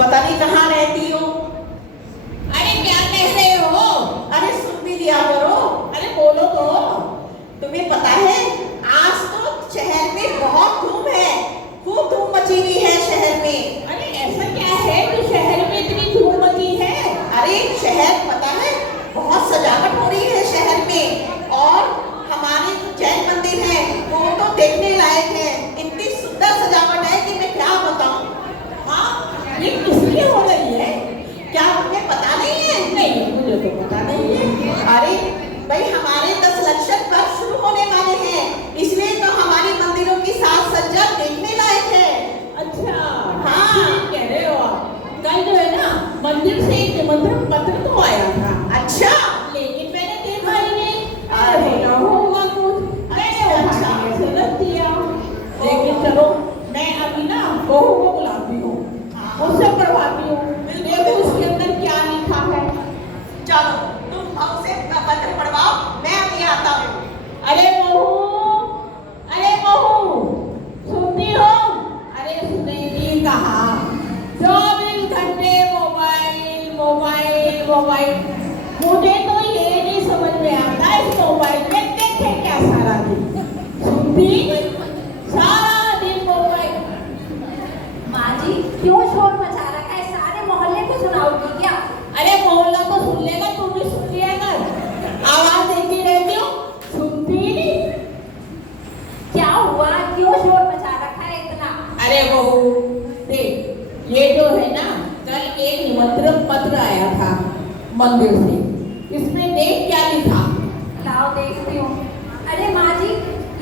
पता नहीं कहाँ रहती हो। अरे क्या कह रहे हो? अरे सुन भी लिया करो। अरे बोलो तो। तुम्हें पता है आज तो शहर में बहुत धूम है, खूब धूम मची हुई है शहर में। अरे ऐसा क्या है जो शहर में इतनी धूम मची है? अरे शहर पता है बहुत सजावट हो रही है शहर में, और हमारे जो जैन मंदिर है वो तो देखने लायक है। इतनी सुंदर सजावट है कि मैं क्या बताऊं। हाँ, ये किसलिए हो रही है? क्या तुम्हें पता नहीं है? नहीं, मुझे तो पता नहीं है। अरे भाई हमारे 10 लक्षण पर्व शुरू होने वाले हैं, इसलिए तो हमारी मंदिरों की साज सज्जा देखने लायक है। अच्छा, हाँ। ठीक कह रहे हो आप। कल जो है ना मंदिर से एक निमंत्रण पत्र तो आया था। अच्छा, लेकिन मैंने देखा ही नहीं। अरे। होना होगा कुछ, मैंने उठा के ऐसे रख दिया। लेकिन चलो मैं अभी ना बहू को बुलाती हूँ, उससे पढ़वाती हूँ, देखो उसके अंदर क्या लिखा है। चलो तुम बहू से पत्र पढ़वाओ, मैं अभी आता हूँ। अरे बहू, अरे बहू, सुनती हो? अरे सुनेगी कहाँ, 24 घंटे मोबाइल मोबाइल मोबाइल। मुझे तो ये नहीं समझ में आता इस मोबाइल में देखे क्या सारा दिन। सुनती नहीं, सारा दिन मोबाइल। माँ जी क्यों शोर मचा रखा है? सारे मोहल्ले को सुनाओगी क्या? अरे मोहल्ला तो सुन लेगा, तू भी सुन लिया कर। आवाज देती रहती हो, सुनती नहीं। क्या हुआ, क्यों शोर मचा रखा है इतना? अरे बहू देख, ये जो है ना कल एक निमंत्रण पत्र आया था मंदिर से, इसमें देख क्या लिखा। लाओ देखती हूँ। अरे माँ जी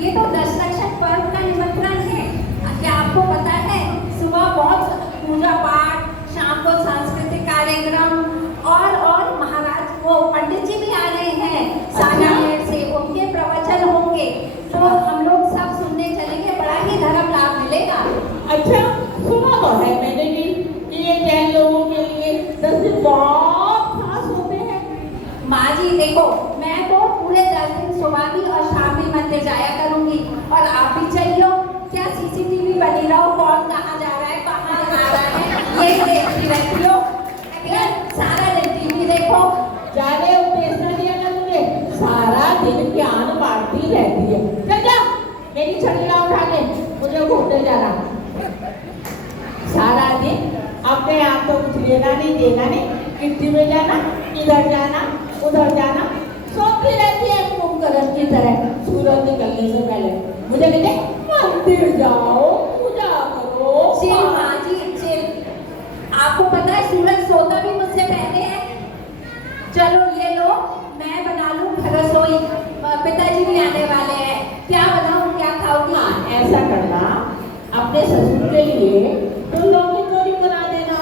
ये तो 10 लक्षण पर्व का निमंत्रण है। क्या आपको पता है सुबह बहुत पूजा पाठ, शाम को सांस्कृतिक कार्यक्रम और महाराज वो पंडित जी भी आ रहे हैं सानामेर से, उनके प्रवचन होंगे, तो हम लोग सब सुनने चलेंगे, बड़ा ही धर्म लाभ मिलेगा। अच्छा, सुना तो है मैंने भी कि ये जैन लोगों के लिए 10 दिन बहुत खास होते हैं। माँ जी देखो, मैं तो पूरे 10 दिन सुबह भी और शाम भी मंदिर जाया करूंगी, और आप भी चलियो। क्या सीसीटीवी बनी रहो, कौन कहाँ जा रहा है, कहाँ आ रहा है, ये देखती रहती हो। अगर सारा दिन टीवी देखो। जाने उपदेश ना दिया ना तुझे, सारा दिन ज्ञान बांटती रहती है। चल जा, मेरी छड़ियाँ उठा ले, मुझे घूमने जाना। सारा दिन अपने आप तो कुछ लेना नहीं देना नहीं, किट्टी में जाना, इधर जाना उधर जाना, सोती रहती है कुंभकर्ण की तरह। सूरज निकलने से पहले मुझे कहते मंदिर जाओ, पूजा करो। चिल माँ जी चिल, आपको पता है सूरज सोता भी मुझसे पहले है। चलो ये लो, मैं बना लूँ रसोई, पिताजी भी आने वाले हैं, क्या बनाऊँ, क्या खाओगी? हाँ, ऐसा करना, अपने ससुर के लिए तो लौकी चोरी बना देना,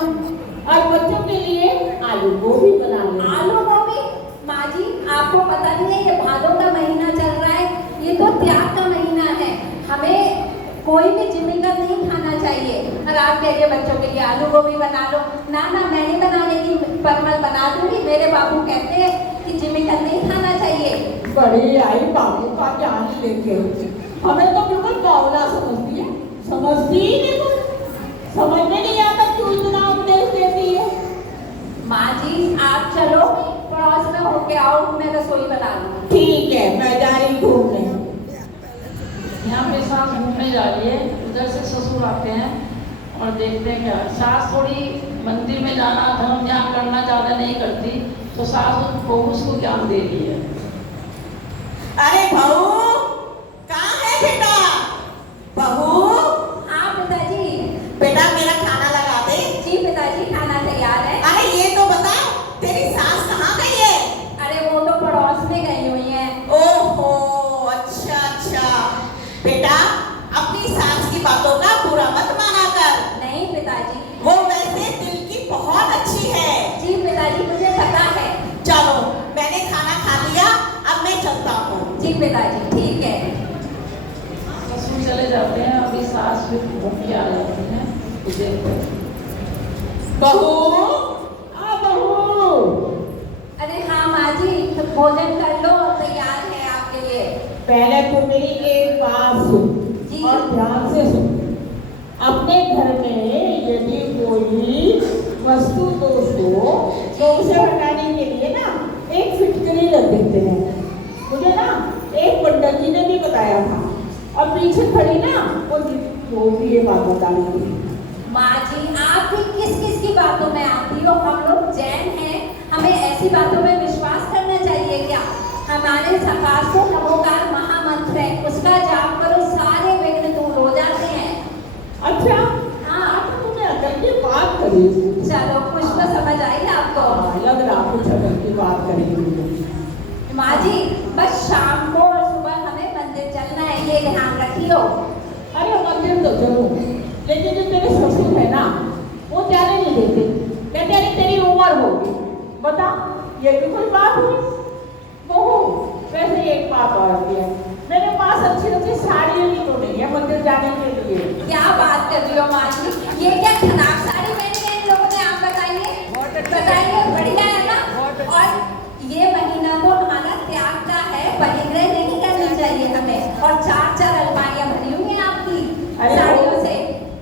और बच्चों के लिए आलू गोभी बना लेना। आलू गोभी? माँ जी आपको पता नहीं है, ये भादों का महीना चल रहा है, ये तो त्याग का महीना है, हमें कोई भी जिमिका नहीं खाना चाहिए। और आप कह रहे बच्चों के लिए आलू गोभी बना लो, ना ना मैं नहीं बनाने की, परमल बना दूंगी। मेरे बाबू कहते हैं कि जिमिका नहीं खाना चाहिए। बड़ी आई बाबू का ज्ञान लेके, हमें तो बिल्कुल बावला समझती है, समझती ही नहीं कुछ, समझ में नहीं आता क्यों इतना उपदेश देती है। माँ जी आप चलो, पड़ोस में होके आओ, मैं रसोई बना लूँ। ठीक है, मैं जा रही घूमने। यहाँ पे सास घूमने जा रही है, उधर से ससुर आते हैं और देखते हैं क्या। सास थोड़ी मंदिर में जाना, धर्म ज्ञान करना ज़्यादा नहीं करती, तो सास बहू उसको ज्ञान दे रही है। अरे बहू कहाँ है बेटा? बहू हाँ पिताजी। बेटा मेरा खाना लगा दे। जी पिताजी खाना तैयार है। अरे ये तो बता तेरी सास कहाँ गई है? अरे वो तो पड़ोस में गई हुई है। ओहो अच्छा अच्छा, बेटा अपनी सास की बातों का बुरा मत माना कर। नहीं पिताजी। वो वैसे दिल की बहुत अच्छी है। जी पिताजी मुझे पता है। चलो मैंने खाना खा लिया, अब मैं चलता हूँ। जी पिताजी ठीक है। ससुर चले जाते हैं, अभी सास फिर घूम के आ जाती है। बहू बहू, अरे हाँ माँ जी, तो भोजन कर लो, तैयार है आपके लिए। पहले तो मेरी एक बात सुन जी। और ध्यान से सुन। अपने घर में यदि कोई तो उसे हटाने के लिए ना एक फिटकरी रख देते हैं। मुझे ना एक पंडित जी ने भी बताया था, और पीछे खड़ी ना वो भी ये बात बता रही थी। माँ जी आप भी किस किस की बातों में आती हो? हम लोग जैन हैं, हमें ऐसी बातों में विश्वास करना चाहिए क्या? हमारे सकाशो नमोकार महामंत्र है, उसका जाप करो, सारे विघ्न दूर हो जाते हैं। अच्छा हाँ तो तुमने अकल की बात करी। चलो कुछ तो समझ आई आपको। लग रहा कुछ अकल की बात करेंगे। माँ जी बस शाम को और सुबह हमें मंदिर चलना है, ये ध्यान रखियो। अरे मंदिर तो जरूर, लेकिन जो तेरे ससुर है ना वो जाने नहीं देते, कहते अरे तेरी उम्र होगी। बता ये भी कोई बात हुई? बहू वैसे एक बात और है, मेरे पास अच्छी अच्छी साड़ियाँ भी तो नहीं है मंदिर जाने के लिए। क्या बात कर रही हो माँ जी? ये क्या खराब साड़ी पहनी है इन लोगों ने? आप बताइए बढ़िया है ना? और ये महीना तो हमारा त्याग का है, परिग्रह नहीं करनी चाहिए हमें। और 4 अलमारियाँ भरी हुई हैं आपकी साड़ियों से।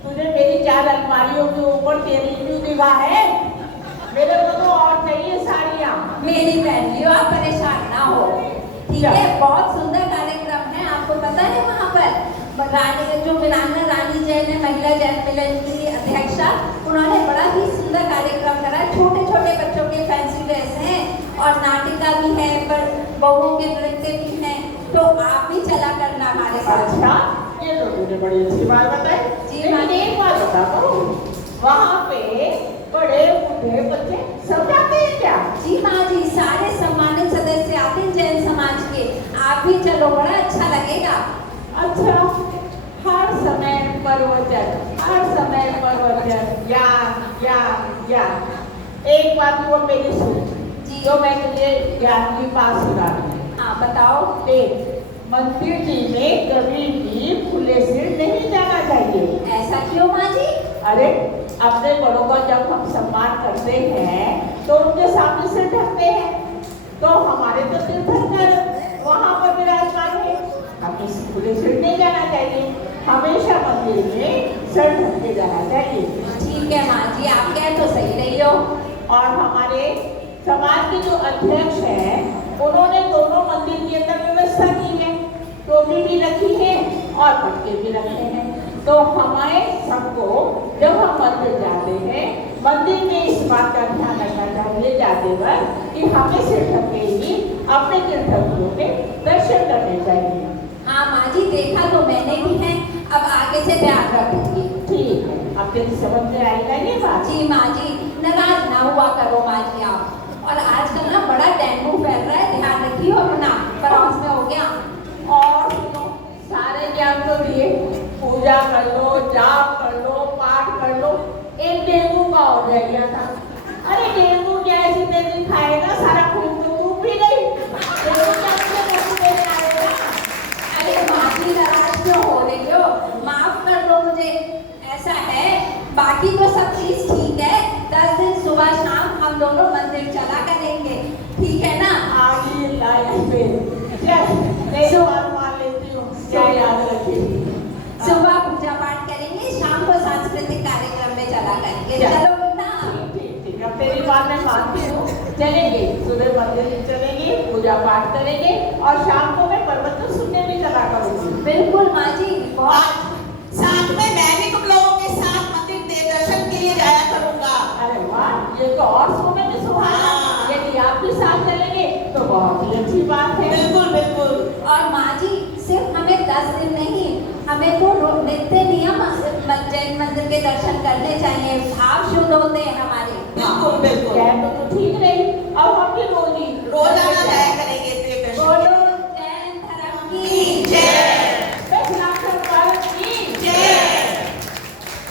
तुझे मेरी 4 अलमारियों के ऊपर तेरी क्यों निगाह है? मेरे को तो और चाहिए साड़ियाँ। मेरी पहन लियो, आप परेशान ना हो, ठीक है? बहुत सुंदर कार्यक्रम है, आपको पता है वहाँ पर रानी जो वीरांगना रानी जैन है, महिला जैन मिलन की अध्यक्षा, उन्होंने बड़ा ही सुंदर कार्यक्रम करा। छोटे छोटे बच्चों के फैंसी ड्रेस हैं और नाटिका भी है, पर बहुओं के नृत्य भी हैं, तो आप भी चला करना हमारे साथ। अच्छा ये तो तुमने बड़ी अच्छी बात बताई। जी, लेकिन एक बात बता पाऊँ, वहाँ पे बड़े बूढ़े बच्चे सब जाते हैं क्या? जी माँ जी, सारे सम्मानित सदस्य आते हैं जैन समाज के, आप भी चलो, बड़ा अच्छा लगेगा। अच्छा हर समय प्रवचन, हर समय प्रवचन, ज्ञान। एक बात वो मेरी सुन जी। जो मैं तुझे ज्ञान की बात सुना रही हूँ। हाँ बताओ। देख मंदिर जी में कभी भी खुले सिर नहीं जाना चाहिए। ऐसा क्यों माँ जी? अरे अपने बड़ों का जब हम सम्मान करते हैं तो उनके सामने सिर ढकते हैं, तो हमारे तो तीर्थंकर वहाँ पर विराजमान है, हमें खुले सिर नहीं जाना चाहिए, हमेशा मंदिर में सिर ढक के जाना चाहिए। ठीक है माँ जी, आप कह तो सही रही हो। और हमारे समाज के जो अध्यक्ष हैं उन्होंने दोनों मंदिर के अंदर व्यवस्था की है, टोपी भी रखी है और पटके भी रखे हैं। तो हमारे सबको जब हम मंदिर जाते हैं, मंदिर में इस बात का ध्यान रखना चाहिए जाते वक्त कि हमें सिर ढक के ही अपने तीर्थंकरों के दर्शन करने चाहिए। हाँ माँ जी, देखा तो मैंने भी है, अब आगे से ध्यान रखूंगी। ठीक है, अब तेरी समझ में आएगा ये बात? जी माँ जी, नाराज ना हुआ करो माँ जी आप। और आजकल ना बड़ा डेंगू फैल रहा है, ध्यान रखिए अपना, पड़ोस में हो गया। और सुनो, सारे ज्ञान तो दिए, पूजा कर लो, जाप कर लो, पाठ कर लो, एक डेंगू का और रह गया था। अरे डेंगू क्या है, जितने दिन खाएगा सारा खून तो डूब भी गई, डेंगू क्या आएगा? अरे माँ जी नाराज क्यों हो रही हो? माफ कर दो मुझे, ऐसा है, बाकी तो सब चीज ठीक है। 10 दिन सुबह शाम हम दोनों मंदिर चला करेंगे, ठीक है ना? आगे लाइन पे चल, मान लेती हूँ, क्या याद रखिए। सुबह पूजा पाठ करेंगे, शाम को सांस्कृतिक कार्यक्रम में चला करेंगे। चलो ना। ठीक, अब तेरी बात मैं मानती हूँ, चलेंगे, सुबह मंदिर चलेंगे, पूजा पाठ करेंगे और शाम को मैं प्रवचन सुनने भी चला करूँगी। बिल्कुल माँ जी, बहुत साथ में मैं भी तुम लोगों के साथ मंदिर दर्शन के लिए जाया करूंगा। अरे वाह, ये तो और सोने में सुहाना। हाँ। यदि आप भी साथ चलेंगे तो बहुत ही अच्छी बात है। बिल्कुल बिल्कुल। और माँ जी सिर्फ हमें 10 दिन नहीं, हमें तो नित्य नियम जैन मंदिर के दर्शन करने चाहिए, भाव शुद्ध होते हैं हमारे। बिल्कुल बिल्कुल। कह तो ठीक रही,